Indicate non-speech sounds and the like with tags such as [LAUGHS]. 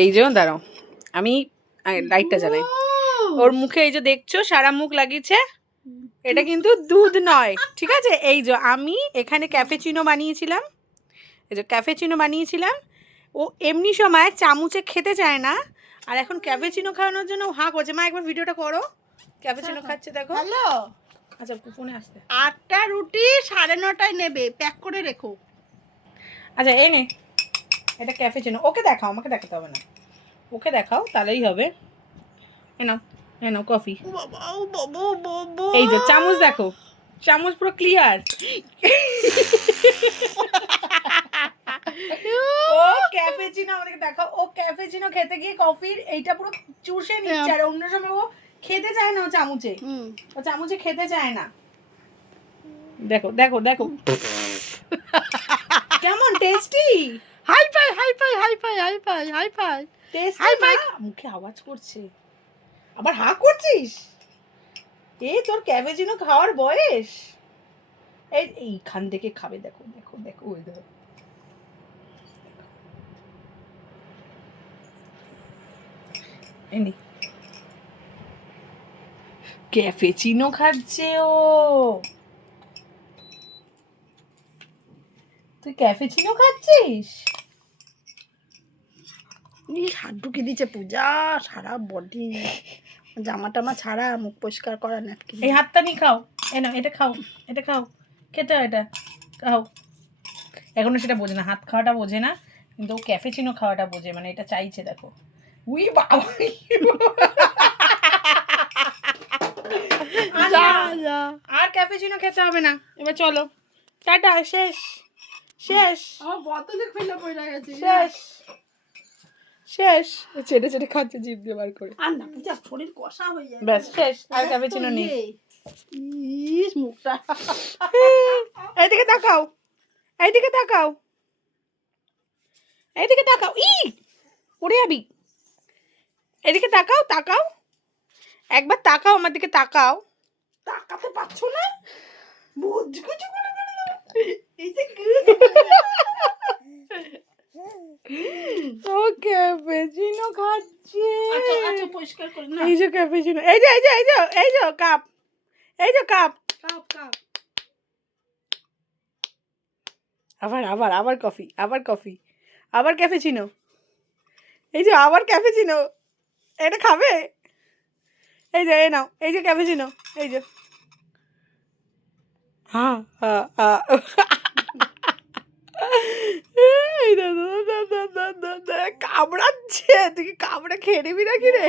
এই যে দাঁড়াও। আমি লাইটটা জ্বালাই। ওর মুখে এই যে দেখছ সারা মুখ লাগিয়েছে? এটা কিন্তু দুধ নয় ঠিক আছে? এই যে আমি এখানে ক্যাফেচিনো বানিয়েছিলাম। এই যে ক্যাফেচিনো বানিয়েছিলাম। ও এমনি সময় চামচে খেতে চায় না আর এখন ক্যাফেচিনো খাওয়ানোর জন্য হাঁ করছে। মা একবার ভিডিওটা করো। ক্যাফেচিনো খাচ্ছে দেখো। হ্যালো? আচ্ছা ফোনে আসতে। আটটা রুটি সাড়ে নটায় নেবে প্যাক করে রেখো। আচ্ছা এই এটা ক্যাফেচিনো ওকে দেখাও আমাকে দেখাতে হবে না। ওকে দেখাও তাহলেই হবে। এ নাও এ নাও কফি এই যে চামচ দেখো। চামচ পুরো ক্লিয়ার ও ক্যাফেচিনো আমাদেরকে দেখাও। ও ক্যাফেচিনো খেতে গিয়ে কফির এইটা পুরো চুষে নিচ্ছে। আর অন্য সময় ও খেতে চায় না ও চামচে। ও চামচে খেতে চায় না। দেখো দেখো দেখো। কেমন tasty hi fi hi fi hi fi hi fi hi fi hi fi. মুখে আওয়াজ করছে। আবার হা করছিস? এ তোর ক্যাবেজিনো খাওয়ার বয়স? এই এইখান থেকে খাবে দেখো দেখো দেখো ওই দেখো। এনি ক্যাফেচিনো খাচ্ছে ও। তুই ক্যাফেচিনো খাচ্ছিস? এই হাত ঢুকে দিচ্ছে পূজা সারা বডি জামা টামা ছাড়া মুখ পরিষ্কার করা ন্যাপকিন এই হাতটা নিয়ে খাও। এ নাও এটা খাও এটা খাও। খেতে হয় এটা। খাও। এখনও সেটা বোঝে না হাত খাওয়াটা বোঝে না কিন্তু ও ক্যাফেচিনো খাওয়াটা বোঝে মানে এটা চাইছে দেখো। উই বাবা না, আর ক্যাফেচিনো খেতে হবে না। এবার চলো। টাটা শেষ। শেষ। আমার বোতলে খুলে পড়ে গেছে। শেষ। শেষ। চেটে চেটে খাচ্ছে জিভ দিয়ে বার করে। আর না পূজা শরীর কষা হয়ে যায় ব্যাস শেষ। আর ক্যাফেচিনো নেই। ইস মুখটা। [LAUGHS] এইদিকে তাকাও। এইদিকে তাকাও। এইদিকে তাকাও। ই! উড়ে যাবি এদিকে তাকাও তাকাও। একবার তাকাও আমার দিকে তাকাও। তাকাতে পারছ না? বুঝ কিছু করে। এই যে [LAUGHS] ও ক্যাপেচিনো খাচ্ছে আচ্ছা আচ্ছা পরিষ্কার করে না এই যে ক্যাপেচিনো এই যে এই যে এই যে এই যে কাপ এই যে কাপ কাপ কাপ আবার আবার আবার কফি আবার কফি আবার ক্যাফে ক্যাফেচিনো এই যে আবার ক্যাফেচিনো এটা খাবে এই যে এই নাও এই যে ক্যাফে ক্যাফেচিনো এই যে হ্যাঁ হ্যাঁ কামড়াচ্ছে তুই কি কামড়া খেয়ে নিবি নাকি রে?